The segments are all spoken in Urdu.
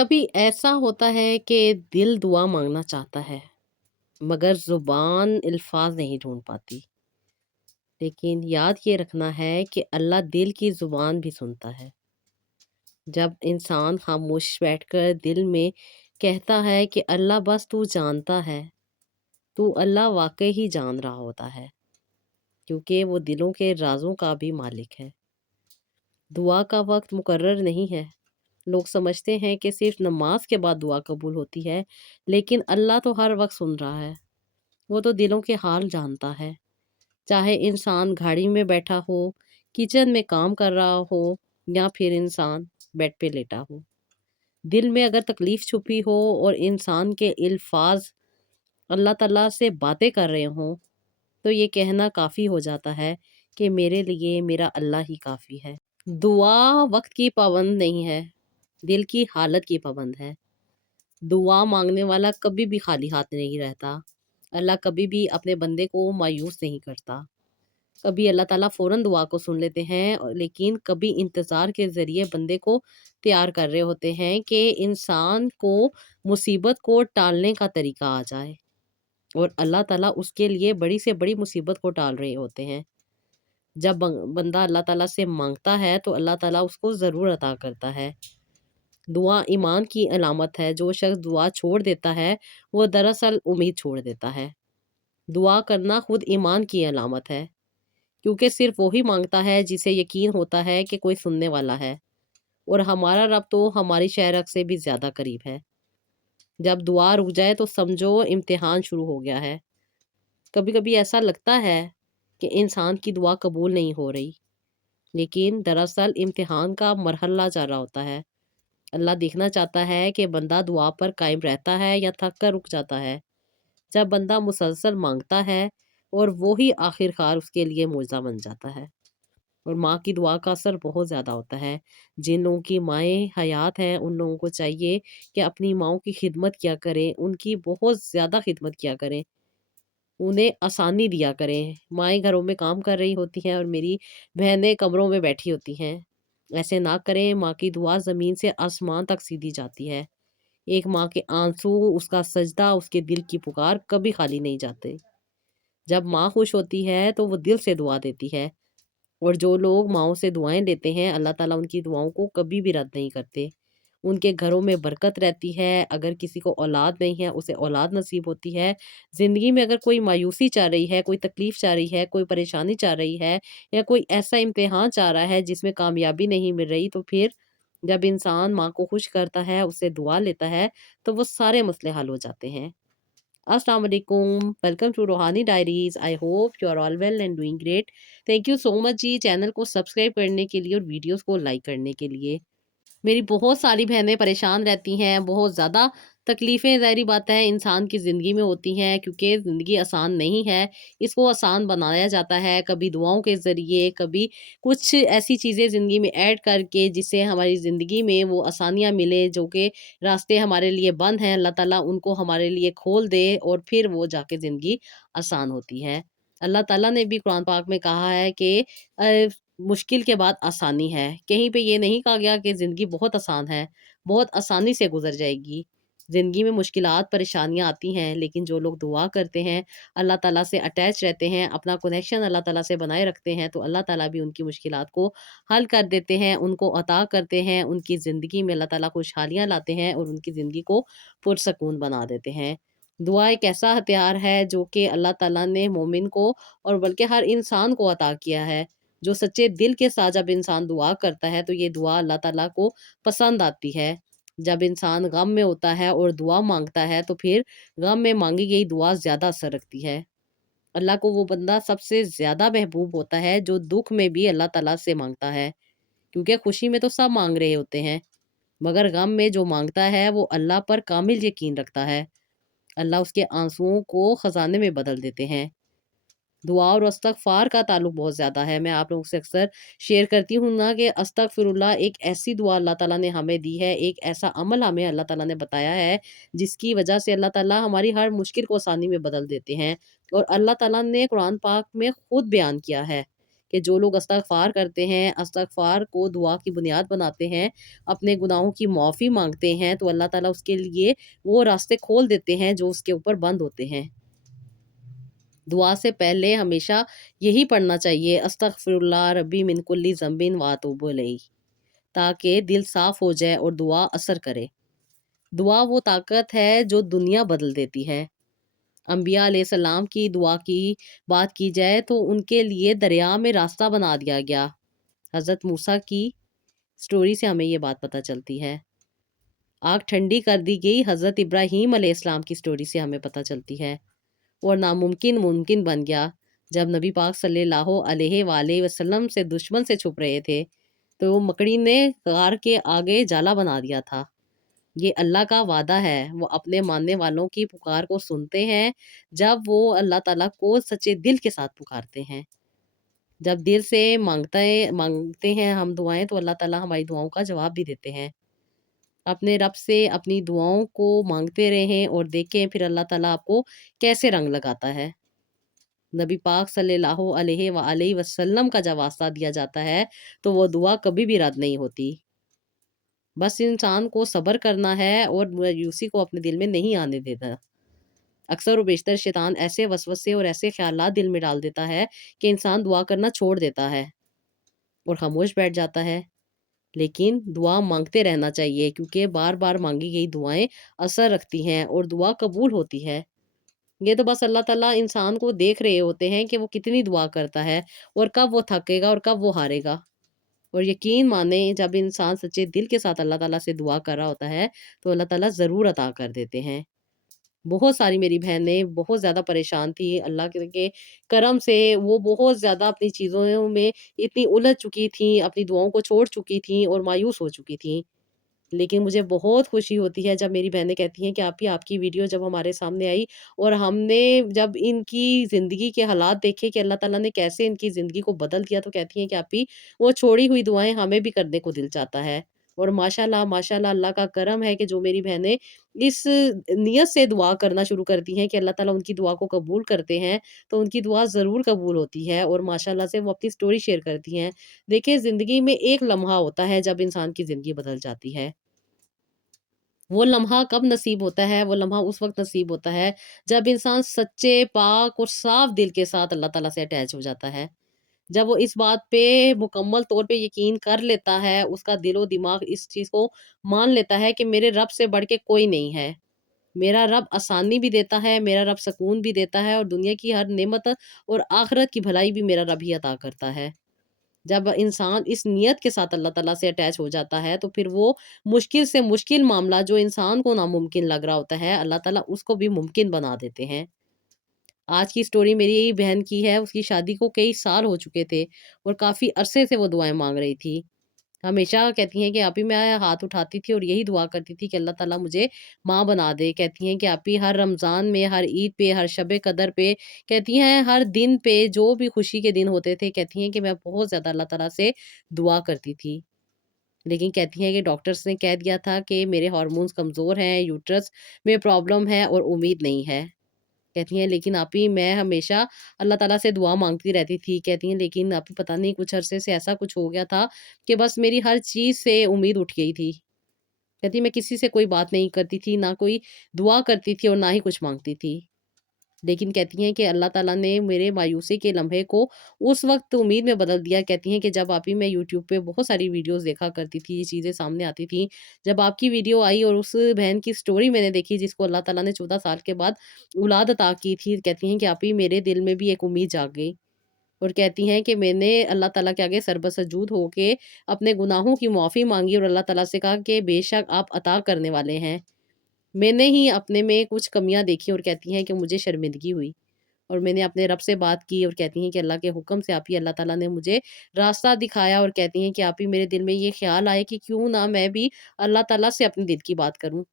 کبھی ایسا ہوتا ہے کہ دل دعا مانگنا چاہتا ہے مگر زبان الفاظ نہیں ڈھونڈ پاتی، لیکن یاد یہ رکھنا ہے کہ اللہ دل کی زبان بھی سنتا ہے۔ جب انسان خاموش بیٹھ کر دل میں کہتا ہے کہ اللہ بس تو جانتا ہے، تو اللہ واقعی ہی جان رہا ہوتا ہے، کیونکہ وہ دلوں کے رازوں کا بھی مالک ہے۔ دعا کا وقت مقرر نہیں ہے۔ لوگ سمجھتے ہیں کہ صرف نماز کے بعد دعا قبول ہوتی ہے، لیکن اللہ تو ہر وقت سن رہا ہے۔ وہ تو دلوں کے حال جانتا ہے، چاہے انسان گھاڑی میں بیٹھا ہو، کچن میں کام کر رہا ہو، یا پھر انسان بیڈ پہ لیٹا ہو۔ دل میں اگر تکلیف چھپی ہو اور انسان کے الفاظ اللہ تعالیٰ سے باتیں کر رہے ہوں، تو یہ کہنا کافی ہو جاتا ہے کہ میرے لیے میرا اللہ ہی کافی ہے۔ دعا وقت کی پابند نہیں ہے، دل کی حالت کی پابند ہے۔ دعا مانگنے والا کبھی بھی خالی ہاتھ نہیں رہتا۔ اللہ کبھی بھی اپنے بندے کو مایوس نہیں کرتا۔ کبھی اللہ تعالیٰ فوراً دعا کو سن لیتے ہیں، لیکن کبھی انتظار کے ذریعے بندے کو تیار کر رہے ہوتے ہیں کہ انسان کو مصیبت کو ٹالنے کا طریقہ آ جائے، اور اللہ تعالیٰ اس کے لیے بڑی سے بڑی مصیبت کو ٹال رہے ہوتے ہیں۔ جب بندہ اللہ تعالیٰ سے مانگتا ہے تو اللہ تعالیٰ اس کو ضرور عطا کرتا ہے۔ دعا ایمان کی علامت ہے۔ جو شخص دعا چھوڑ دیتا ہے وہ دراصل امید چھوڑ دیتا ہے۔ دعا کرنا خود ایمان کی علامت ہے، کیونکہ صرف وہی مانگتا ہے جسے یقین ہوتا ہے کہ کوئی سننے والا ہے، اور ہمارا رب تو ہماری شہ رگ سے بھی زیادہ قریب ہے۔ جب دعا رک جائے تو سمجھو امتحان شروع ہو گیا ہے۔ کبھی کبھی ایسا لگتا ہے کہ انسان کی دعا قبول نہیں ہو رہی، لیکن دراصل امتحان کا مرحلہ جا رہا ہوتا ہے۔ اللہ دیکھنا چاہتا ہے کہ بندہ دعا پر قائم رہتا ہے یا تھک کر رک جاتا ہے۔ جب بندہ مسلسل مانگتا ہے، اور وہی آخر کار اس کے لیے معجزہ بن جاتا ہے۔ اور ماں کی دعا کا اثر بہت زیادہ ہوتا ہے۔ جن لوگوں کی مائیں حیات ہیں ان لوگوں کو چاہیے کہ اپنی ماؤں کی خدمت کیا کریں، ان کی بہت زیادہ خدمت کیا کریں، انہیں آسانی دیا کریں۔ مائیں گھروں میں کام کر رہی ہوتی ہیں اور میری بہنیں کمروں میں بیٹھی ہوتی ہیں، ایسے نہ کریں۔ ماں کی دعا زمین سے آسمان تک سیدھی جاتی ہے۔ ایک ماں کے آنسو، اس کا سجدہ، اس کے دل کی پکار کبھی خالی نہیں جاتے۔ جب ماں خوش ہوتی ہے تو وہ دل سے دعا دیتی ہے، اور جو لوگ ماؤں سے دعائیں لیتے ہیں اللہ تعالیٰ ان کی دعاؤں کو کبھی بھی رد نہیں کرتے۔ ان کے گھروں میں برکت رہتی ہے۔ اگر کسی کو اولاد نہیں ہے اسے اولاد نصیب ہوتی ہے۔ زندگی میں اگر کوئی مایوسی چاہ رہی ہے، کوئی تکلیف چاہ رہی ہے، کوئی پریشانی چاہ رہی ہے، یا کوئی ایسا امتحان چاہ رہا ہے جس میں کامیابی نہیں مل رہی، تو پھر جب انسان ماں کو خوش کرتا ہے، اسے دعا لیتا ہے، تو وہ سارے مسئلے حل ہو جاتے ہیں۔ السلام علیکم، welcome to Rohani Diaries. I hope you are all well and doing great. Thank you so much جی، چینل کو سبسکرائب کرنے کے لیے اور ویڈیوز کو لائک کرنے کے لیے۔ میری بہت ساری بہنیں پریشان رہتی ہیں، بہت زیادہ تکلیفیں ظاہری بات ہے انسان کی زندگی میں ہوتی ہیں، کیونکہ زندگی آسان نہیں ہے۔ اس کو آسان بنایا جاتا ہے کبھی دعاؤں کے ذریعے، کبھی کچھ ایسی چیزیں زندگی میں ایڈ کر کے جس سے ہماری زندگی میں وہ آسانیاں ملے، جو کہ راستے ہمارے لیے بند ہیں اللہ تعالیٰ ان کو ہمارے لیے کھول دے، اور پھر وہ جا کے زندگی آسان ہوتی ہے۔ اللہ تعالیٰ نے بھی قرآن پاک میں کہا ہے کہ مشکل کے بعد آسانی ہے۔ کہیں پہ یہ نہیں کہا گیا کہ زندگی بہت آسان ہے، بہت آسانی سے گزر جائے گی۔ زندگی میں مشکلات، پریشانیاں آتی ہیں، لیکن جو لوگ دعا کرتے ہیں، اللہ تعالیٰ سے اٹیچ رہتے ہیں، اپنا کنیکشن اللہ تعالیٰ سے بنائے رکھتے ہیں، تو اللہ تعالیٰ بھی ان کی مشکلات کو حل کر دیتے ہیں، ان کو عطا کرتے ہیں، ان کی زندگی میں اللہ تعالیٰ خوشحالیاں لاتے ہیں، اور ان کی زندگی کو پرسکون بنا دیتے ہیں۔ دعا ایک ایسا ہتھیار ہے جو کہ اللہ تعالیٰ نے مومن کو، اور بلکہ ہر انسان کو عطا کیا ہے۔ جو سچے دل کے ساتھ جب انسان دعا کرتا ہے تو یہ دعا اللہ تعالیٰ کو پسند آتی ہے۔ جب انسان غم میں ہوتا ہے اور دعا مانگتا ہے تو پھر غم میں مانگی گئی دعا زیادہ اثر رکھتی ہے۔ اللہ کو وہ بندہ سب سے زیادہ محبوب ہوتا ہے جو دکھ میں بھی اللہ تعالیٰ سے مانگتا ہے، کیونکہ خوشی میں تو سب مانگ رہے ہوتے ہیں، مگر غم میں جو مانگتا ہے وہ اللہ پر کامل یقین رکھتا ہے۔ اللہ اس کے آنسوؤں کو خزانے میں بدل دیتے ہیں۔ دعا اور استغفار کا تعلق بہت زیادہ ہے۔ میں آپ لوگوں سے اکثر شیئر کرتی ہوں نا کہ استغفر اللہ ایک ایسی دعا اللہ تعالیٰ نے ہمیں دی ہے، ایک ایسا عمل ہمیں اللہ تعالیٰ نے بتایا ہے جس کی وجہ سے اللہ تعالیٰ ہماری ہر مشکل کو آسانی میں بدل دیتے ہیں۔ اور اللہ تعالیٰ نے قرآن پاک میں خود بیان کیا ہے کہ جو لوگ استغفار کرتے ہیں، استغفار کو دعا کی بنیاد بناتے ہیں، اپنے گناہوں کی معافی مانگتے ہیں، تو اللہ تعالیٰ اس کے لیے وہ راستے کھول دیتے ہیں جو اس کے اوپر بند ہوتے ہیں۔ دعا سے پہلے ہمیشہ یہی پڑھنا چاہیے، استغفر اللہ ربی من کل ذنب واتوب الیہ، تاکہ دل صاف ہو جائے اور دعا اثر کرے۔ دعا وہ طاقت ہے جو دنیا بدل دیتی ہے۔ انبیاء علیہ السلام کی دعا کی بات کی جائے تو ان کے لیے دریا میں راستہ بنا دیا گیا۔ حضرت موسیٰ کی سٹوری سے ہمیں یہ بات پتہ چلتی ہے۔ آگ ٹھنڈی کر دی گئی حضرت ابراہیم علیہ السلام کی سٹوری سے ہمیں پتہ چلتی ہے، اور ناممکن ممکن بن گیا جب نبی پاک صلی اللہ علیہ وآلہ وسلم سے دشمن سے چھپ رہے تھے تو وہ مکڑی نے غار کے آگے جالا بنا دیا تھا۔ یہ اللہ کا وعدہ ہے، وہ اپنے ماننے والوں کی پکار کو سنتے ہیں جب وہ اللہ تعالیٰ کو سچے دل کے ساتھ پکارتے ہیں۔ جب دل سے مانگتے ہیں ہم دعائیں تو اللہ تعالیٰ ہماری دعاؤں کا جواب بھی دیتے ہیں۔ اپنے رب سے اپنی دعاؤں کو مانگتے رہیں اور دیکھیں پھر اللہ تعالیٰ آپ کو کیسے رنگ لگاتا ہے۔ نبی پاک صلی اللہ علیہ وآلہ وسلم کا جب واسطہ دیا جاتا ہے تو وہ دعا کبھی بھی رد نہیں ہوتی۔ بس انسان کو صبر کرنا ہے اور مایوسی کو اپنے دل میں نہیں آنے دینا۔ اکثر و بیشتر شیطان ایسے وسوسے اور ایسے خیالات دل میں ڈال دیتا ہے کہ انسان دعا کرنا چھوڑ دیتا ہے اور خاموش بیٹھ جاتا ہے۔ لیکن دعا مانگتے رہنا چاہیے، کیونکہ بار بار مانگی گئی دعائیں اثر رکھتی ہیں اور دعا قبول ہوتی ہے۔ یہ تو بس اللہ تعالیٰ انسان کو دیکھ رہے ہوتے ہیں کہ وہ کتنی دعا کرتا ہے اور کب وہ تھکے گا اور کب وہ ہارے گا۔ اور یقین مانیں جب انسان سچے دل کے ساتھ اللہ تعالیٰ سے دعا کر رہا ہوتا ہے تو اللہ تعالیٰ ضرور عطا کر دیتے ہیں۔ بہت ساری میری بہنیں بہت زیادہ پریشان تھی، اللہ کے کرم سے وہ بہت زیادہ اپنی چیزوں میں اتنی الجھ چکی تھیں، اپنی دعاؤں کو چھوڑ چکی تھیں اور مایوس ہو چکی تھیں۔ لیکن مجھے بہت خوشی ہوتی ہے جب میری بہنیں کہتی ہیں کہ آپ کی ویڈیو جب ہمارے سامنے آئی اور ہم نے جب ان کی زندگی کے حالات دیکھے کہ اللہ تعالیٰ نے کیسے ان کی زندگی کو بدل دیا، تو کہتی ہیں کہ آپی وہ چھوڑی ہوئی دعائیں ہمیں بھی کرنے کو دل چاہتا ہے۔ اور ماشاءاللہ اللہ کا کرم ہے کہ جو میری بہنیں اس نیت سے دعا کرنا شروع کرتی ہیں کہ اللہ تعالیٰ ان کی دعا کو قبول کرتے ہیں، تو ان کی دعا ضرور قبول ہوتی ہے اور ماشاءاللہ سے وہ اپنی سٹوری شیئر کرتی ہیں۔ دیکھیں زندگی میں ایک لمحہ ہوتا ہے جب انسان کی زندگی بدل جاتی ہے۔ وہ لمحہ کب نصیب ہوتا ہے؟ وہ لمحہ اس وقت نصیب ہوتا ہے جب انسان سچے، پاک اور صاف دل کے ساتھ اللہ تعالیٰ سے اٹیچ ہو جاتا ہے۔ جب وہ اس بات پہ مکمل طور پہ یقین کر لیتا ہے، اس کا دل و دماغ اس چیز کو مان لیتا ہے کہ میرے رب سے بڑھ کے کوئی نہیں ہے۔ میرا رب آسانی بھی دیتا ہے، میرا رب سکون بھی دیتا ہے اور دنیا کی ہر نعمت اور آخرت کی بھلائی بھی میرا رب ہی عطا کرتا ہے۔ جب انسان اس نیت کے ساتھ اللہ تعالیٰ سے اٹیچ ہو جاتا ہے تو پھر وہ مشکل سے مشکل معاملہ جو انسان کو ناممکن لگ رہا ہوتا ہے، اللہ تعالیٰ اس کو بھی ممکن بنا دیتے ہیں۔ آج کی سٹوری میری بہن کی ہے، اس کی شادی کو کئی سال ہو چکے تھے اور کافی عرصے سے وہ دعائیں مانگ رہی تھی۔ ہمیشہ کہتی ہیں کہ آپی میں ہاتھ اٹھاتی تھی اور یہی دعا کرتی تھی کہ اللہ تعالیٰ مجھے ماں بنا دے۔ کہتی ہیں کہ آپی ہر رمضان میں، ہر عید پہ، ہر شب قدر پہ، کہتی ہیں ہر دن پہ جو بھی خوشی کے دن ہوتے تھے، کہتی ہیں کہ میں بہت زیادہ اللہ تعالیٰ سے دعا کرتی تھی۔ لیکن کہتی ہیں کہ ڈاکٹرز نے کہہ دیا تھا کہ میرے ہارمونز کمزور ہیں، یوٹرس میں پرابلم ہے اور امید نہیں ہے۔ کہتی ہیں لیکن آپی میں ہمیشہ اللہ تعالیٰ سے دعا مانگتی رہتی تھی۔ کہتی ہیں لیکن آپی پتہ نہیں کچھ عرصے سے ایسا کچھ ہو گیا تھا کہ بس میری ہر چیز سے امید اٹھ گئی تھی۔ کہتی میں کسی سے کوئی بات نہیں کرتی تھی، نہ کوئی دعا کرتی تھی اور نہ ہی کچھ مانگتی تھی۔ لیکن کہتی ہیں کہ اللہ تعالیٰ نے میرے مایوسی کے لمحے کو اس وقت امید میں بدل دیا۔ کہتی ہیں کہ جب آپی میں یوٹیوب پہ بہت ساری ویڈیوز دیکھا کرتی تھی، یہ چیزیں سامنے آتی تھیں، جب آپ کی ویڈیو آئی اور اس بہن کی سٹوری میں نے دیکھی جس کو اللہ تعالیٰ نے 14 سال کے بعد اولاد عطا کی تھی، کہتی ہیں کہ آپی میرے دل میں بھی ایک امید جاگ گئی اور کہتی ہیں کہ میں نے اللہ تعالیٰ کے آگے سربسجود ہو کے اپنے گناہوں کی معافی مانگی اور اللہ تعالیٰ سے کہا کہ بے شک آپ عطا کرنے والے ہیں۔ میں نے ہی اپنے میں کچھ کمیاں دیکھی اور کہتی ہیں کہ مجھے شرمندگی ہوئی اور میں نے اپنے رب سے بات کی اور کہتی ہیں کہ اللہ کے حکم سے آپی اللہ تعالیٰ نے مجھے راستہ دکھایا اور کہتی ہیں کہ آپی میرے دل میں یہ خیال آئے کہ کیوں نہ میں بھی اللہ تعالیٰ سے اپنے دل کی بات کروں۔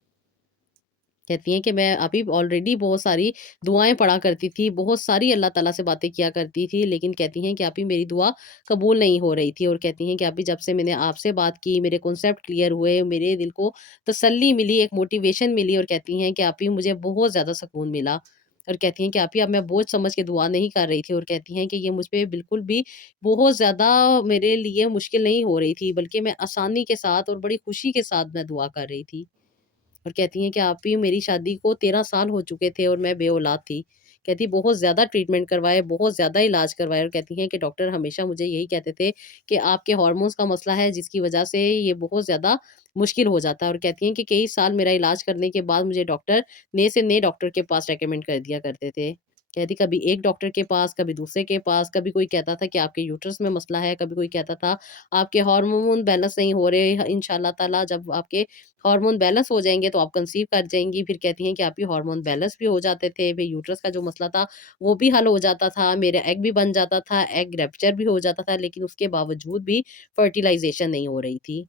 کہتی ہیں کہ میں ابھی آلریڈی بہت ساری دعائیں پڑھا کرتی تھی، بہت ساری اللہ تعالیٰ سے باتیں کیا کرتی تھی، لیکن کہتی ہیں کہ ابھی میری دعا قبول نہیں ہو رہی تھی اور کہتی ہیں کہ ابھی جب سے میں نے آپ سے بات کی، میرے کنسیپٹ کلیئر ہوئے، میرے دل کو تسلی ملی، ایک موٹیویشن ملی اور کہتی ہیں کہ ابھی مجھے بہت زیادہ سکون ملا۔ اور کہتی ہیں کہ آپی اب میں بوجھ سمجھ کے دعا نہیں کر رہی تھی، اور کہتی ہیں کہ یہ مجھ پہ بالکل بھی بہت زیادہ میرے لیے مشکل نہیں ہو رہی تھی، بلکہ میں آسانی کے ساتھ اور بڑی خوشی کے ساتھ میں دعا کر رہی تھی۔ اور کہتی ہیں کہ آپی میری شادی کو 13 سال ہو چکے تھے اور میں بے اولاد تھی۔ کہتی بہت زیادہ ٹریٹمنٹ کروائے، بہت زیادہ علاج کروائے، اور کہتی ہیں کہ ڈاکٹر ہمیشہ مجھے یہی کہتے تھے کہ آپ کے ہارمونز کا مسئلہ ہے، جس کی وجہ سے یہ بہت زیادہ مشکل ہو جاتا ہے۔ اور کہتی ہیں کہ کئی سال میرا علاج کرنے کے بعد مجھے ڈاکٹر نئے سے نئے ڈاکٹر کے پاس ریکمینڈ کر دیا کرتے تھے۔ کہتی کبھی ایک ڈاکٹر کے پاس، کبھی دوسرے کے پاس، کبھی کوئی کہتا تھا کہ آپ کے یوٹرس میں مسئلہ ہے، کبھی کوئی کہتا تھا آپ کے ہارمون بیلنس نہیں ہو رہے، انشاءاللہ تعالیٰ جب آپ کے ہارمون بیلنس ہو جائیں گے تو آپ کنسیو کر جائیں گی۔ پھر کہتی ہیں کہ آپ کی ہارمون بیلنس بھی ہو جاتے تھے، پھر یوٹرس کا جو مسئلہ تھا وہ بھی حل ہو جاتا تھا، میرے ایگ بھی بن جاتا تھا، ایگ ریپچر بھی ہو جاتا تھا، لیکن اس کے باوجود بھی فرٹیلائزیشن نہیں ہو رہی تھی۔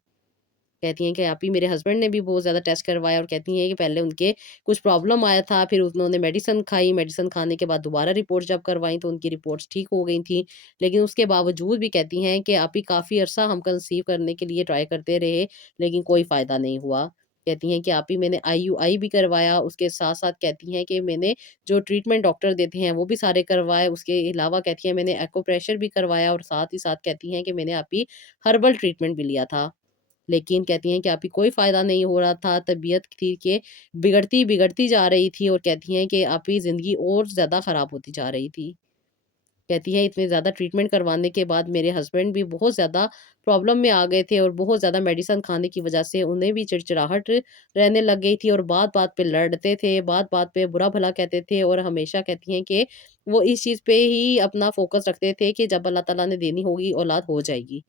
کہتی ہیں کہ آپ ہی میرے ہسبینڈ نے بھی بہت زیادہ ٹیسٹ کروایا، اور کہتی ہیں کہ پہلے ان کے کچھ پرابلم آیا تھا، پھر انہوں نے میڈیسن کھائی، میڈیسن کھانے کے بعد دوبارہ رپورٹ جب کروائیں تو ان کی رپورٹس ٹھیک ہو گئی تھیں، لیکن اس کے باوجود بھی کہتی ہیں کہ آپ ہی کافی عرصہ ہم کنسیو کرنے کے لیے ٹرائی کرتے رہے، لیکن کوئی فائدہ نہیں ہوا۔ کہتی ہیں کہ آپ ہی میں نے IUI بھی کروایا، اس کے ساتھ ساتھ کہتی ہیں کہ میں نے جو ٹریٹمنٹ ڈاکٹر دیتے ہیں وہ بھی سارے کروائے، اس کے علاوہ کہتی ہیں میں نے ایکو پریشر بھی کروایا، اور ساتھ ہی ساتھ کہتی ہیں کہ میں نے آپ ہی ہربل ٹریٹمنٹ بھی لیا تھا، لیکن کہتی ہیں کہ آپ کی کوئی فائدہ نہیں ہو رہا تھا، طبیعت تھی کہ بگڑتی جا رہی تھی، اور کہتی ہیں کہ آپ کی زندگی اور زیادہ خراب ہوتی جا رہی تھی۔ کہتی ہیں اتنے زیادہ ٹریٹمنٹ کروانے کے بعد میرے ہسبینڈ بھی بہت زیادہ پرابلم میں آ گئے تھے، اور بہت زیادہ میڈیسن کھانے کی وجہ سے انہیں بھی چڑچڑاہٹ رہنے لگ گئی تھی، اور بات بات پہ لڑتے تھے، بات بات پہ برا بھلا کہتے تھے، اور ہمیشہ کہتی ہیں کہ وہ اس چیز پہ ہی اپنا فوکس رکھتے تھے کہ جب اللہ تعالیٰ نے دینی ہوگی اولاد ہو جائے گی۔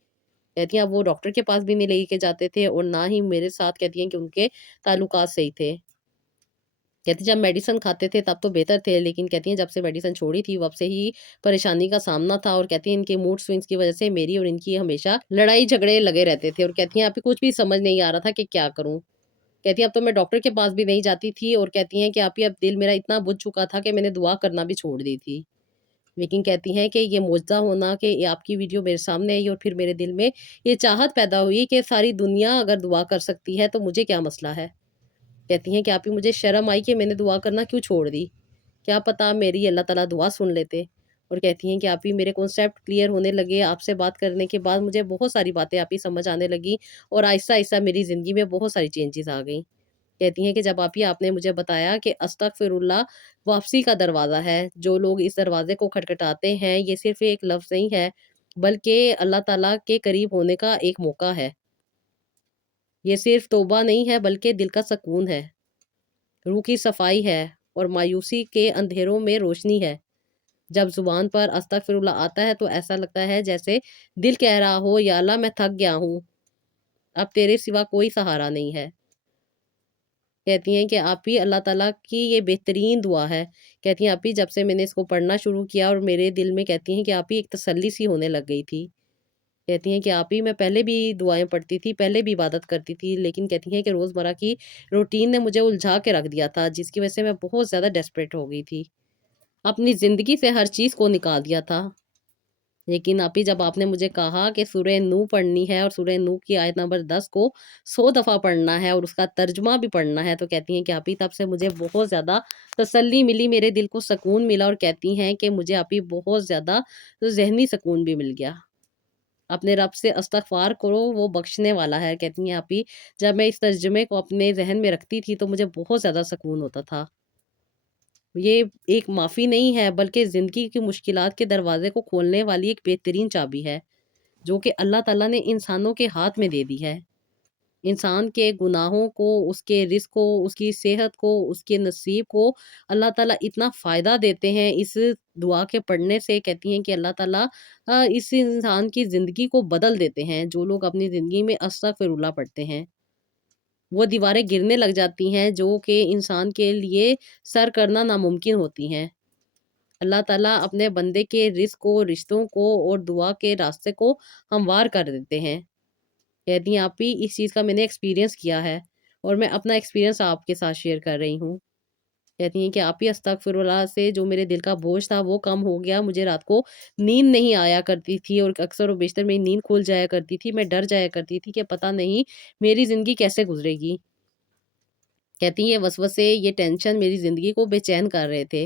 کہتی ہیں اب وہ ڈاکٹر کے پاس بھی نہیں لے کے جاتے تھے، اور نہ ہی میرے ساتھ کہتی ہیں کہ ان کے تعلقات صحیح تھے۔ کہتی جب میڈیسن کھاتے تھے تب تو بہتر تھے، لیکن کہتی ہیں جب سے میڈیسن چھوڑی تھی وب سے ہی پریشانی کا سامنا تھا، اور کہتی ہیں ان کے موڈ سوئنگز کی وجہ سے میری اور ان کی ہمیشہ لڑائی جھگڑے لگے رہتے تھے، اور کہتی ہیں آپ کچھ بھی سمجھ نہیں آ رہا تھا کہ کیا کروں۔ کہتی ہیں اب تو میں ڈاکٹر کے پاس بھی نہیں جاتی تھی، اور کہتی ہیں کہ آپ ہی اب دل میرا اتنا بجھ چکا تھا کہ میں نے دعا کرنا بھی چھوڑ دی تھی، لیکن کہتی ہیں کہ یہ معجزہ ہونا کہ یہ آپ کی ویڈیو میرے سامنے آئی، اور پھر میرے دل میں یہ چاہت پیدا ہوئی کہ ساری دنیا اگر دعا کر سکتی ہے تو مجھے کیا مسئلہ ہے۔ کہتی ہیں کہ آپ ہی مجھے شرم آئی کہ میں نے دعا کرنا کیوں چھوڑ دی، کیا پتا میری اللہ تعالیٰ دعا سن لیتے۔ اور کہتی ہیں کہ آپ ہی میرے کانسیپٹ کلیئر ہونے لگے، آپ سے بات کرنے کے بعد مجھے بہت ساری باتیں آپ ہی سمجھ آنے لگی، اور آہستہ آہستہ میری زندگی میں بہت ساری چینجز آ گئیں۔ کہتی ہیں کہ جب آپ نے مجھے بتایا کہ استغفر اللہ واپسی کا دروازہ ہے، جو لوگ اس دروازے کو کھٹکھٹاتے ہیں یہ صرف ایک لفظ نہیں ہے، بلکہ اللہ تعالیٰ کے قریب ہونے کا ایک موقع ہے، یہ صرف توبہ نہیں ہے بلکہ دل کا سکون ہے، روح کی صفائی ہے، اور مایوسی کے اندھیروں میں روشنی ہے۔ جب زبان پر استغفر اللہ آتا ہے تو ایسا لگتا ہے جیسے دل کہہ رہا ہو یا اللہ میں تھک گیا ہوں، اب تیرے سوا کوئی سہارا نہیں ہے۔ کہتی ہیں کہ آپ ہی اللہ تعالیٰ کی یہ بہترین دعا ہے۔ کہتی ہیں آپ ہی جب سے میں نے اس کو پڑھنا شروع کیا اور میرے دل میں کہتی ہیں کہ آپ ہی ایک تسلی سی ہونے لگ گئی تھی۔ کہتی ہیں کہ آپ ہی میں پہلے بھی دعائیں پڑھتی تھی، پہلے بھی عبادت کرتی تھی، لیکن کہتی ہیں کہ روزمرہ کی روٹین نے مجھے الجھا کے رکھ دیا تھا، جس کی وجہ سے میں بہت زیادہ ڈیسپریٹ ہو گئی تھی، اپنی زندگی سے ہر چیز کو نکال دیا تھا۔ لیکن آپ ہی جب آپ نے مجھے کہا کہ سورہ نو پڑھنی ہے، اور سورہ نو کی آیت نمبر 10 کو 100 دفعہ پڑھنا ہے، اور اس کا ترجمہ بھی پڑھنا ہے، تو کہتی ہیں کہ آپ ہی تب سے مجھے بہت زیادہ تسلی ملی، میرے دل کو سکون ملا، اور کہتی ہیں کہ مجھے آپ ہی بہت زیادہ ذہنی سکون بھی مل گیا۔ اپنے رب سے استغفار کرو، وہ بخشنے والا ہے۔ کہتی ہیں آپ ہی جب میں اس ترجمے کو اپنے ذہن میں رکھتی تھی تو مجھے بہت زیادہ سکون ہوتا تھا۔ یہ ایک معافی نہیں ہے بلکہ زندگی کی مشکلات کے دروازے کو کھولنے والی ایک بہترین چابی ہے، جو کہ اللہ تعالیٰ نے انسانوں کے ہاتھ میں دے دی ہے۔ انسان کے گناہوں کو، اس کے رزق کو، اس کی صحت کو، اس کے نصیب کو اللہ تعالیٰ اتنا فائدہ دیتے ہیں اس دعا کے پڑھنے سے۔ کہتی ہیں کہ اللہ تعالیٰ اس انسان کی زندگی کو بدل دیتے ہیں، جو لوگ اپنی زندگی میں استغفر اللہ پڑھتے ہیں وہ دیواریں گرنے لگ جاتی ہیں جو کہ انسان کے لیے سر کرنا ناممکن ہوتی ہیں۔ اللہ تعالیٰ اپنے بندے کے رزق کو، رشتوں کو اور دعا کے راستے کو ہموار کر دیتے ہیں۔ کہتی ہیں آپ ہی اس چیز کا میں نے ایکسپیرینس کیا ہے، اور میں اپنا ایکسپیرینس آپ کے ساتھ شیئر کر رہی ہوں۔ کہتی ہیں کہ آپ ہی استغفر اللہ سے جو میرے دل کا بوجھ تھا وہ کم ہو گیا، مجھے رات کو نیند نہیں آیا کرتی تھی، اور اکثر و بیشتر میری نیند کھل جایا کرتی تھی، میں ڈر جایا کرتی تھی کہ پتہ نہیں میری زندگی کیسے گزرے گی۔ کہتی ہیں یہ وسوسے، یہ ٹینشن میری زندگی کو بے چین کر رہے تھے۔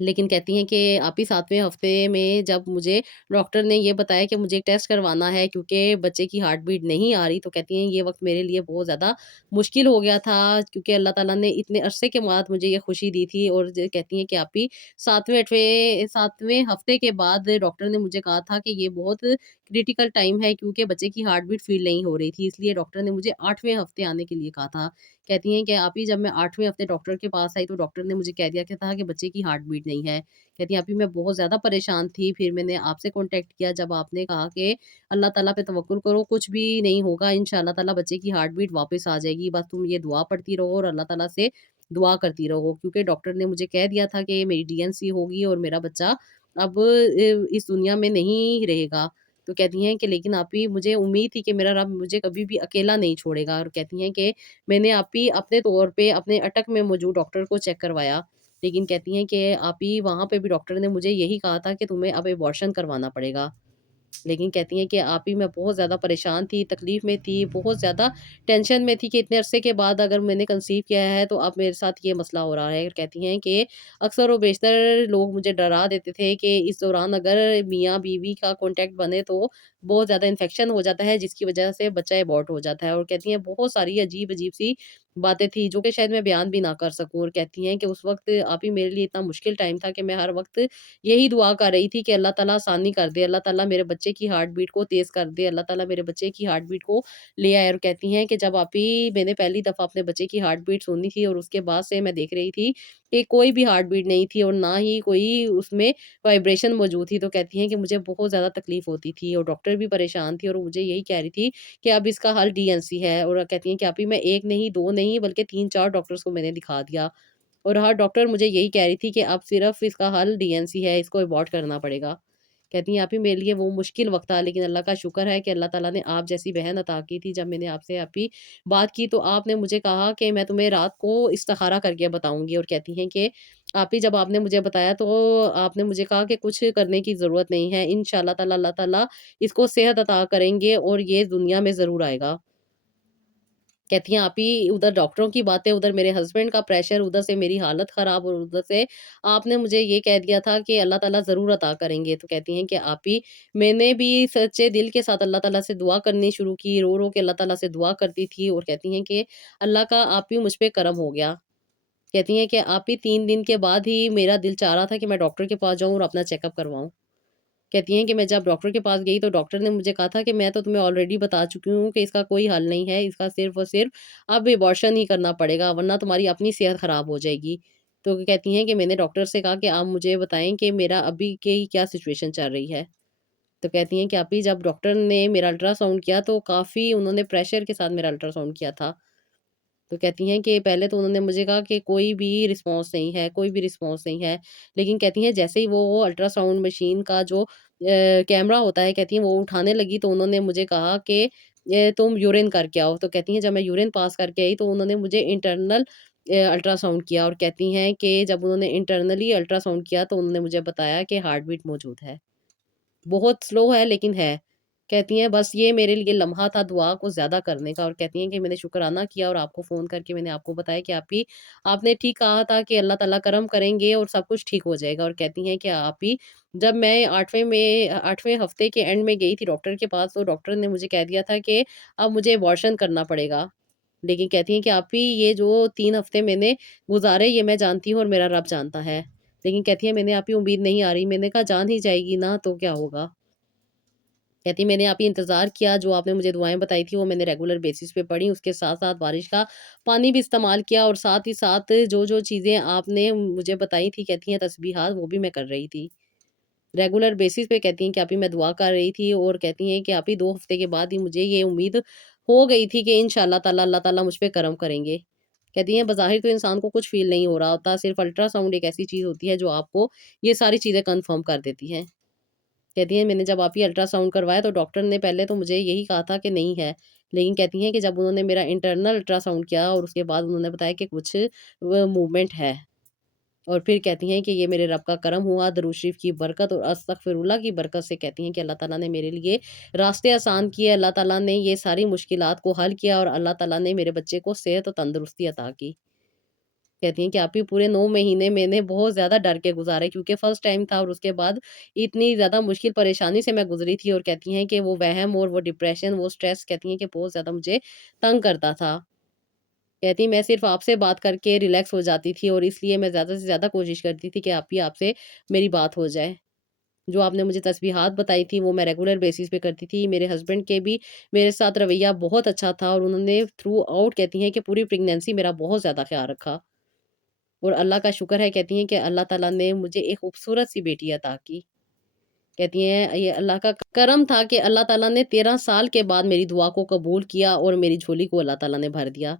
لیکن کہتی ہیں کہ آپ ہی 7ویں ہفتے میں جب مجھے ڈاکٹر نے یہ بتایا کہ مجھے ایک ٹیسٹ کروانا ہے کیونکہ بچے کی ہارٹ بیٹ نہیں آ رہی، تو کہتی ہیں یہ وقت میرے لیے بہت زیادہ مشکل ہو گیا تھا، کیونکہ اللہ تعالیٰ نے اتنے عرصے کے بعد مجھے یہ خوشی دی تھی، اور کہتی ہیں کہ آپ ہی 7ویں ہفتے کے بعد ڈاکٹر نے مجھے کہا تھا کہ یہ بہت کریٹیکل ٹائم ہے، کیونکہ بچے کی ہارٹ بیٹ فیل نہیں ہو رہی تھی، اس لیے ڈاکٹر نے مجھے 8ویں ہفتے آنے کے لیے کہا تھا۔ کہتی ہیں کہ آپ ہی جب میں 8ویں ہفتے ڈاکٹر کے پاس آئی تو ڈاکٹر نے مجھے کہہ دیا کہ تھا کہ بچے کی ہارٹ بیٹ نہیں ہے۔ کہتی ہیں ابھی میں بہت زیادہ پریشان تھی، پھر میں نے آپ سے کانٹیکٹ کیا جب آپ نے کہا کہ اللہ تعالیٰ پہ توکل کرو، کچھ بھی نہیں ہوگا، انشاءاللہ تعالیٰ بچے کی ہارٹ بیٹ واپس آ جائے گی، بس تم یہ دعا پڑھتی رہو اور اللہ تعالیٰ سے دعا کرتی رہو، کیونکہ ڈاکٹر نے مجھے کہہ دیا تھا کہ میری ڈی این سی ہوگی اور میرا بچہ اب اس دنیا میں نہیں رہے گا۔ تو کہتی ہیں کہ لیکن آپ ہی مجھے امید تھی کہ میرا رب مجھے کبھی بھی اکیلا نہیں چھوڑے گا، اور کہتی ہیں کہ میں نے آپ ہی اپنے طور پہ اپنے اٹک میں موجود ڈاکٹر کو چیک کروایا، لیکن کہتی ہیں کہ آپ ہی وہاں پہ بھی ڈاکٹر نے مجھے یہی کہا تھا کہ تمہیں اب ایبارشن کروانا پڑے گا۔ لیکن کہتی ہیں کہ آپ ہی میں بہت زیادہ پریشان تھی، تکلیف میں تھی، بہت زیادہ ٹینشن میں تھی کہ اتنے عرصے کے بعد اگر میں نے کنسیو کیا ہے تو اب میرے ساتھ یہ مسئلہ ہو رہا ہے۔ اور کہتی ہیں کہ اکثر و بیشتر لوگ مجھے ڈرا دیتے تھے کہ اس دوران اگر میاں بیوی کا کانٹیکٹ بنے تو بہت زیادہ انفیکشن ہو جاتا ہے، جس کی وجہ سے بچہ ابورٹ ہو جاتا ہے، اور کہتی ہیں بہت ساری عجیب عجیب سی باتیں تھی جو کہ شاید میں بیان بھی نہ کر سکوں، اور کہتی ہیں کہ اس وقت آپ ہی میرے لیے اتنا مشکل ٹائم تھا کہ میں ہر وقت یہی دعا کر رہی تھی کہ اللہ تعالیٰ آسانی کر دے، اللہ تعالیٰ میرے بچے کی ہارٹ بیٹ کو تیز کر دے، اللہ تعالیٰ میرے بچے کی ہارٹ بیٹ کو لے آئے۔ اور کہتی ہیں کہ جب آپ ہی میں نے پہلی دفعہ اپنے بچے کی ہارٹ بیٹ سنی تھی اور اس کے بعد سے میں دیکھ رہی تھی کہ کوئی بھی ہارٹ بیٹ نہیں تھی اور نہ ہی کوئی اس میں وائبریشن موجود تھی، تو کہتی ہیں کہ مجھے بہت زیادہ تکلیف ہوتی تھی اور ڈاکٹر بھی پریشان تھی اور وہ مجھے یہی کہہ رہی تھی کہ اب اس کا حل ڈی این سی ہے، اور کہتی ہیں کہ آپ ہی میں ایک نہیں دو نہیں بلکہ 3 4 ڈاکٹرز کو میں نے دکھا دیا، اور ہر ڈاکٹر مجھے یہی کہہ رہی تھی کہ اب صرف اس کا حل ڈی این سی ہے، اس کو ابورٹ کرنا پڑے گا۔ کہتی ہیں آپ ہی میرے لیے وہ مشکل وقت تھا، لیکن اللہ کا شکر ہے کہ اللہ تعالیٰ نے آپ جیسی بہن عطا کی تھی۔ جب میں نے آپ سے آپ ہی بات کی تو آپ نے مجھے کہا کہ میں تمہیں رات کو استخارہ کر کے بتاؤں گی، اور کہتی ہیں کہ آپ ہی جب آپ نے مجھے بتایا تو آپ نے مجھے کہا کہ کچھ کرنے کی ضرورت نہیں ہے، انشاءاللہ تعالیٰ اللہ تعالیٰ اس کو صحت عطا کریں گے اور یہ دنیا میں ضرور آئے گا۔ کہتی ہیں آپ ہی ادھر ڈاکٹروں کی باتیں، ادھر میرے ہسبینڈ کا پریشر، ادھر سے میری حالت خراب اور ادھر سے آپ نے مجھے یہ کہہ دیا تھا کہ اللہ تعالیٰ ضرور عطا کریں گے۔ تو کہتی ہیں کہ آپ ہی میں نے بھی سچے دل کے ساتھ اللہ تعالیٰ سے دعا کرنی شروع کی، رو رو کے اللہ تعالیٰ سے دعا کرتی تھی، اور کہتی ہیں کہ اللہ کا آپ ہی مجھ پہ کرم ہو گیا۔ کہتی ہیں کہ آپ ہی 3 دن کے بعد ہی میرا دل چاہ رہا تھا کہ میں ڈاکٹر کے پاس جاؤں اور اپنا چیک اپ کرواؤں۔ کہتی ہیں کہ میں جب ڈاکٹر کے پاس گئی تو ڈاکٹر نے مجھے کہا تھا کہ میں تو تمہیں آلریڈی بتا چکی ہوں کہ اس کا کوئی حل نہیں ہے، اس کا صرف اور صرف اب ایبارشن ہی کرنا پڑے گا ورنہ تمہاری اپنی صحت خراب ہو جائے گی۔ تو کہتی ہیں کہ میں نے ڈاکٹر سے کہا کہ آپ مجھے بتائیں کہ میرا ابھی کی کیا سچویشن چل رہی ہے۔ تو کہتی ہیں کہ ابھی جب ڈاکٹر نے میرا الٹرا ساؤنڈ کیا تو کافی انہوں نے پریشر کے ساتھ میرا الٹرا ساؤنڈ کیا تھا۔ تو کہتی ہیں کہ پہلے تو انہوں نے مجھے کہا کہ کوئی بھی رسپانس نہیں ہے، کوئی بھی رسپانس نہیں ہے، لیکن کہتی ہیں جیسے ہی وہ الٹرا ساؤنڈ مشین کا جو کیمرہ ہوتا ہے، کہتی ہیں وہ اٹھانے لگی تو انہوں نے مجھے کہا کہ تم یورین کر کے آؤ۔ تو کہتی ہیں جب میں یورین پاس کر کے آئی تو انہوں نے مجھے انٹرنل الٹرا ساؤنڈ کیا، اور کہتی ہیں کہ جب انہوں نے انٹرنلی الٹرا ساؤنڈ کیا تو انہوں نے مجھے بتایا کہ ہارٹ بیٹ موجود ہے، بہت سلو ہے لیکن ہے۔ کہتی ہیں بس یہ میرے لیے لمحہ تھا دعا کو زیادہ کرنے کا، اور کہتی ہیں کہ میں نے شکرانہ کیا اور آپ کو فون کر کے میں نے آپ کو بتایا کہ آپ نے ٹھیک کہا تھا کہ اللہ تعالیٰ کرم کریں گے اور سب کچھ ٹھیک ہو جائے گا۔ اور کہتی ہیں کہ آپ ہی جب میں 8ویں ہفتے کے اینڈ میں گئی تھی ڈاکٹر کے پاس تو ڈاکٹر نے مجھے کہہ دیا تھا کہ اب مجھے ابارشن کرنا پڑے گا، لیکن کہتی ہیں کہ آپ ہی یہ جو 3 ہفتے میں نے گزارے یہ میں جانتی ہوں اور میرا رب جانتا ہے، لیکن کہتی ہیں میں نے آپ ہی امید نہیں آ رہی، میں نے کہا جان ہی جائے گی نا تو کیا ہوگا۔ کہتی میں نے آپ ہی انتظار کیا، جو آپ نے مجھے دعائیں بتائی تھی وہ میں نے ریگولر بیسس پہ پڑھی، اس کے ساتھ ساتھ بارش کا پانی بھی استعمال کیا، اور ساتھ ہی ساتھ جو جو چیزیں آپ نے مجھے بتائی تھی کہتی ہیں تسبیحات وہ بھی میں کر رہی تھی ریگولر بیسس پہ۔ کہتی ہیں کہ آپ ہی میں دعا کر رہی تھی، اور کہتی ہیں کہ آپ ہی 2 ہفتے کے بعد ہی مجھے یہ امید ہو گئی تھی کہ انشاءاللہ تعالیٰ اللہ تعالیٰ مجھ پہ کرم کریں گے۔ کہتی ہیں بظاہر تو انسان کو کچھ فیل نہیں ہو رہا ہوتا، صرف الٹرا ساؤنڈ ایک ایسی چیز ہوتی ہے جو آپ کو یہ ساری چیزیں کنفرم کر دیتی ہیں۔ کہتی ہیں میں نے جب آپ ہی الٹرا ساؤنڈ کروایا تو ڈاکٹر نے پہلے تو مجھے یہی کہا تھا کہ نہیں ہے، لیکن کہتی ہیں کہ جب انہوں نے میرا انٹرنل الٹرا ساؤنڈ کیا اور اس کے بعد انہوں نے بتایا کہ کچھ موومنٹ ہے، اور پھر کہتی ہیں کہ یہ میرے رب کا کرم ہوا، درود شریف کی برکت اور استغفر اللہ کی برکت سے، کہتی ہیں کہ اللہ تعالیٰ نے میرے لیے راستے آسان کیے، اللہ تعالیٰ نے یہ ساری مشکلات کو حل کیا اور اللہ تعالیٰ نے میرے بچے کو صحت و تندرستی عطا کی۔ کہتی ہیں کہ آپ ہی پورے 9 مہینے میں نے بہت زیادہ ڈر کے گزارے، کیونکہ فرسٹ ٹائم تھا اور اس کے بعد اتنی زیادہ مشکل پریشانی سے میں گزری تھی، اور کہتی ہیں کہ وہ وہم اور وہ ڈپریشن، وہ اسٹریس کہتی ہیں کہ بہت زیادہ مجھے تنگ کرتا تھا۔ کہتی میں صرف آپ سے بات کر کے ریلیکس ہو جاتی تھی، اور اس لیے میں زیادہ سے زیادہ کوشش کرتی تھی کہ آپ سے میری بات ہو جائے۔ جو آپ نے مجھے تسبیحات بتائی تھی وہ میں ریگولر بیسس پہ کرتی تھی۔ میرے ہسبینڈ کے بھی میرے ساتھ رویہ بہت اچھا تھا، اور انہوں نے تھرو آؤٹ کہتی ہیں کہ پوری پریگنینسی میرا بہت زیادہ خیال رکھا، اور اللہ کا شکر ہے کہتی ہیں کہ اللہ تعالیٰ نے مجھے ایک خوبصورت سی بیٹی عطا کی۔ کہتی ہیں یہ اللہ کا کرم تھا کہ اللہ تعالیٰ نے 13 سال کے بعد میری دعا کو قبول کیا، اور میری جھولی کو اللہ تعالیٰ نے بھر دیا۔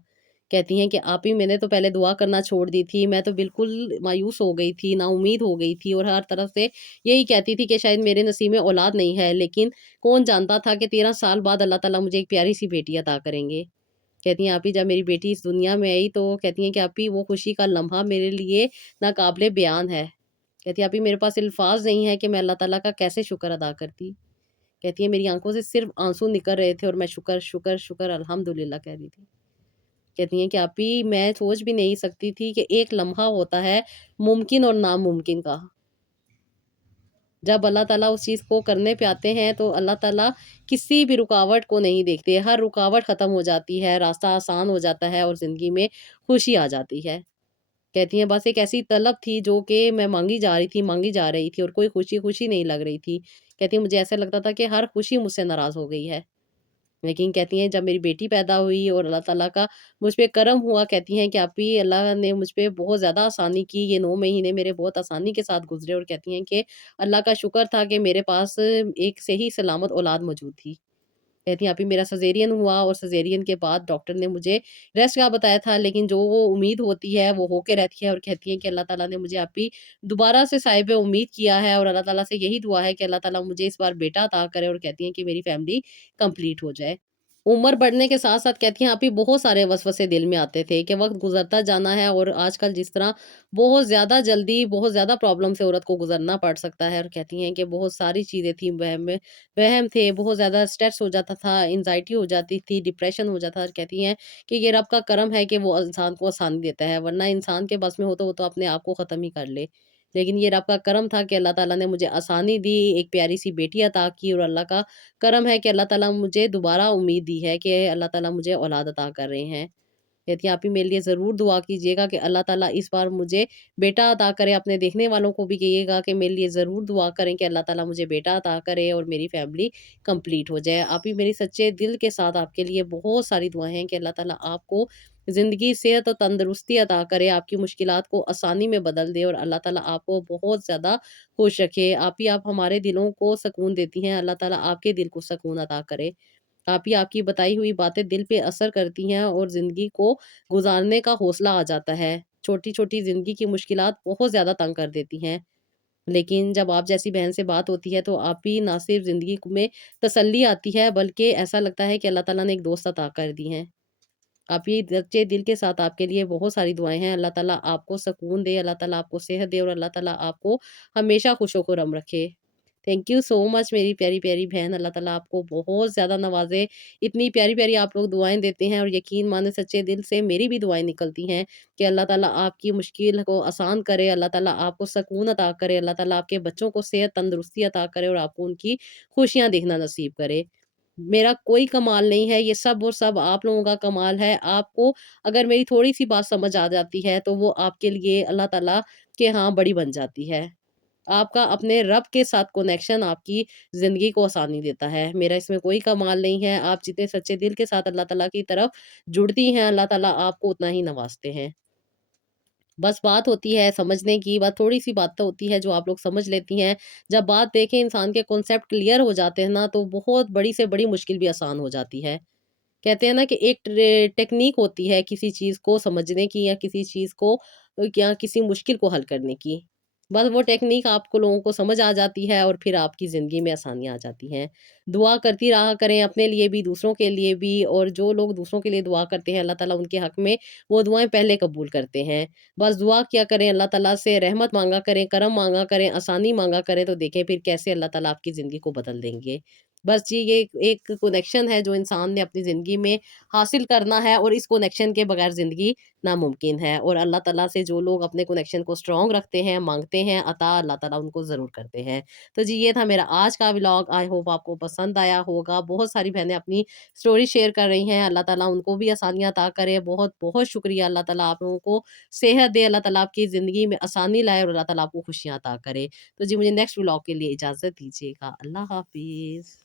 کہتی ہیں کہ آپ ہی میں نے تو پہلے دعا کرنا چھوڑ دی تھی، میں تو بالکل مایوس ہو گئی تھی، نا امید ہو گئی تھی، اور ہر طرف سے یہی کہتی تھی کہ شاید میرے نصیب میں اولاد نہیں ہے، لیکن کون جانتا تھا کہ 13 سال بعد اللہ تعالیٰ مجھے ایک پیاری سی بیٹی عطا کریں گے۔ کہتی ہیں آپ ہی جب میری بیٹی اس دنیا میں آئی تو کہتی ہیں کہ آپ ہی وہ خوشی کا لمحہ میرے لیے ناقابل بیان ہے۔ کہتی ہے آپ ہی میرے پاس الفاظ نہیں ہے کہ میں اللہ تعالیٰ کا کیسے شکر ادا کرتی۔ کہتی ہے میری آنکھوں سے صرف آنسو نکل رہے تھے، اور میں شکر شکر شکر الحمدللہ کہہ رہی تھی۔ کہتی ہیں کہ آپ ہی میں سوچ بھی نہیں سکتی تھی کہ ایک لمحہ ہوتا ہے ممکن اور ناممکن کا۔ جب اللہ تعالیٰ اس چیز کو کرنے پہ آتے ہیں تو اللہ تعالیٰ کسی بھی رکاوٹ کو نہیں دیکھتے، ہر رکاوٹ ختم ہو جاتی ہے، راستہ آسان ہو جاتا ہے، اور زندگی میں خوشی آ جاتی ہے۔ کہتی ہیں بس ایک ایسی طلب تھی جو کہ میں مانگی جا رہی تھی، اور کوئی خوشی خوشی نہیں لگ رہی تھی۔ کہتی ہیں مجھے ایسا لگتا تھا کہ ہر خوشی مجھ سے ناراض ہو گئی ہے، لیکن کہتی ہیں جب میری بیٹی پیدا ہوئی اور اللہ تعالیٰ کا مجھ پہ کرم ہوا، کہتی ہیں کہ آپ ہی اللہ نے مجھ پہ بہت زیادہ آسانی کی، یہ 9 مہینے میرے بہت آسانی کے ساتھ گزرے، اور کہتی ہیں کہ اللہ کا شکر تھا کہ میرے پاس ایک صحیح سلامت اولاد موجود تھی۔ کہتی ہیں ابھی میرا سزیرین ہوا، اور سزیرین کے بعد ڈاکٹر نے مجھے ریسٹ کا بتایا تھا، لیکن جو وہ امید ہوتی ہے وہ ہو کے رہتی ہے، اور کہتی ہیں کہ اللہ تعالیٰ نے مجھے ابھی دوبارہ سے صاحب امید کیا ہے، اور اللہ تعالیٰ سے یہی دعا ہے کہ اللہ تعالیٰ مجھے اس بار بیٹا عطا کرے، اور کہتی ہیں کہ میری فیملی کمپلیٹ ہو جائے۔ عمر بڑھنے کے ساتھ ساتھ کہتی ہیں آپ ہی بہت سارے وسوسے دل میں آتے تھے کہ وقت گزرتا جانا ہے، اور آج کل جس طرح بہت زیادہ جلدی بہت زیادہ پرابلم سے عورت کو گزرنا پڑ سکتا ہے، اور کہتی ہیں کہ بہت ساری چیزیں تھیں وہم تھے، بہت زیادہ اسٹریس ہو جاتا تھا، انزائٹی ہو جاتی تھی، ڈپریشن ہو جاتا تھا، اور کہتی ہیں کہ یہ رب کا کرم ہے کہ وہ انسان کو آسانی دیتا ہے، ورنہ انسان کے بس میں ہو تو وہ تو اپنے آپ کو ختم ہی کر لے۔ لیکن یہ رب کا کرم تھا کہ اللہ تعالیٰ نے مجھے آسانی دی، ایک پیاری سی بیٹی عطا کی، اور اللہ کا کرم ہے کہ اللہ تعالیٰ مجھے دوبارہ امید دی ہے کہ اللہ تعالیٰ مجھے اولاد عطا کر رہے ہیں۔ کہتی ہیں آپ ہی میرے لیے ضرور دعا کیجیے گا کہ اللہ تعالیٰ اس بار مجھے بیٹا عطا کرے، اپنے دیکھنے والوں کو بھی کہیے گا کہ میرے لیے ضرور دعا کریں کہ اللہ تعالیٰ مجھے بیٹا عطا کرے اور میری فیملی کمپلیٹ ہو جائے۔ آپ ہی میری سچے دل کے ساتھ آپ کے لیے بہت ساری دعائیں ہیں کہ اللہ تعالیٰ آپ کو زندگی صحت اور تندرستی عطا کرے، آپ کی مشکلات کو آسانی میں بدل دے، اور اللہ تعالیٰ آپ کو بہت زیادہ خوش رکھے۔ آپ ہمارے دلوں کو سکون دیتی ہیں، اللہ تعالیٰ آپ کے دل کو سکون عطا کرے۔ آپ کی بتائی ہوئی باتیں دل پہ اثر کرتی ہیں، اور زندگی کو گزارنے کا حوصلہ آ جاتا ہے۔ چھوٹی چھوٹی زندگی کی مشکلات بہت زیادہ تنگ کر دیتی ہیں، لیکن جب آپ جیسی بہن سے بات ہوتی ہے تو آپ ہی نہ صرف زندگی میں تسلی آتی ہے، بلکہ ایسا لگتا ہے کہ اللہ تعالیٰ نے ایک دوست عطا کر دی ہیں۔ آپ یہ سچے دل کے ساتھ آپ کے لیے بہت ساری دعائیں ہیں۔ اللہ تعالیٰ آپ کو سکون دے، اللہ تعالیٰ آپ کو صحت دے، اور اللہ تعالیٰ آپ کو ہمیشہ خوش و خرم رکھے۔ تھینک یو سو مچ میری پیاری پیاری بہن، اللہ تعالیٰ آپ کو بہت زیادہ نوازے۔ اتنی پیاری پیاری آپ لوگ دعائیں دیتے ہیں، اور یقین مانے سچے دل سے میری بھی دعائیں نکلتی ہیں کہ اللہ تعالیٰ آپ کی مشکل کو آسان کرے، اللہ تعالیٰ آپ کو سکون عطا کرے، اللہ تعالیٰ آپ کے بچوں کو صحت تندرستی عطا کرے، اور آپ کو ان کی خوشیاں دیکھنا نصیب کرے۔ میرا کوئی کمال نہیں ہے، یہ سب اور سب آپ لوگوں کا کمال ہے۔ آپ کو اگر میری تھوڑی سی بات سمجھ آ جاتی ہے تو وہ آپ کے لیے اللہ تعالیٰ کے ہاں بڑی بن جاتی ہے۔ آپ کا اپنے رب کے ساتھ کنیکشن آپ کی زندگی کو آسانی دیتا ہے۔ میرا اس میں کوئی کمال نہیں ہے، آپ جتنے سچے دل کے ساتھ اللہ تعالیٰ کی طرف جڑتی ہیں، اللہ تعالیٰ آپ کو اتنا ہی نوازتے ہیں۔ بس بات ہوتی ہے سمجھنے کی، بات تھوڑی سی بات تو ہوتی ہے جو آپ لوگ سمجھ لیتی ہیں۔ جب بات دیکھیں انسان کے کنسیپٹ کلیئر ہو جاتے ہیں نا، تو بہت بڑی سے بڑی مشکل بھی آسان ہو جاتی ہے۔ کہتے ہیں نا کہ ایک ٹیکنیک ہوتی ہے کسی چیز کو سمجھنے کی، یا کسی چیز کو یا کسی مشکل کو حل کرنے کی۔ بس وہ ٹیکنیک آپ کو لوگوں کو سمجھ آ جاتی ہے، اور پھر آپ کی زندگی میں آسانیاں آ جاتی ہیں۔ دعا کرتی رہا کریں اپنے لیے بھی، دوسروں کے لیے بھی، اور جو لوگ دوسروں کے لیے دعا کرتے ہیں اللہ تعالیٰ ان کے حق میں وہ دعائیں پہلے قبول کرتے ہیں۔ بس دعا کیا کریں، اللہ تعالیٰ سے رحمت مانگا کریں، کرم مانگا کریں، آسانی مانگا کریں، تو دیکھیں پھر کیسے اللہ تعالیٰ آپ کی زندگی کو بدل دیں گے۔ بس جی یہ ایک کنیکشن ہے جو انسان نے اپنی زندگی میں حاصل کرنا ہے، اور اس کنیکشن کے بغیر زندگی ناممکن ہے، اور اللہ تعالیٰ سے جو لوگ اپنے کنیکشن کو اسٹرانگ رکھتے ہیں، مانگتے ہیں عطا، اللہ تعالیٰ ان کو ضرور کرتے ہیں۔ تو جی یہ تھا میرا آج کا ولاگ، آئی ہوپ آپ کو پسند آیا ہوگا۔ بہت ساری بہنیں اپنی اسٹوری شیئر کر رہی ہیں، اللہ تعالیٰ ان کو بھی آسانیاں عطا کرے۔ بہت بہت شکریہ، اللہ تعالیٰ آپ لوگوں کو صحت دے، اللہ تعالیٰ آپ کی زندگی میں آسانی لائے، اور اللہ تعالیٰ آپ کو خوشیاں عطا کرے۔ تو جی مجھے نیکسٹ ولاگ کے لیے اجازت دیجیے گا، اللہ حافظ۔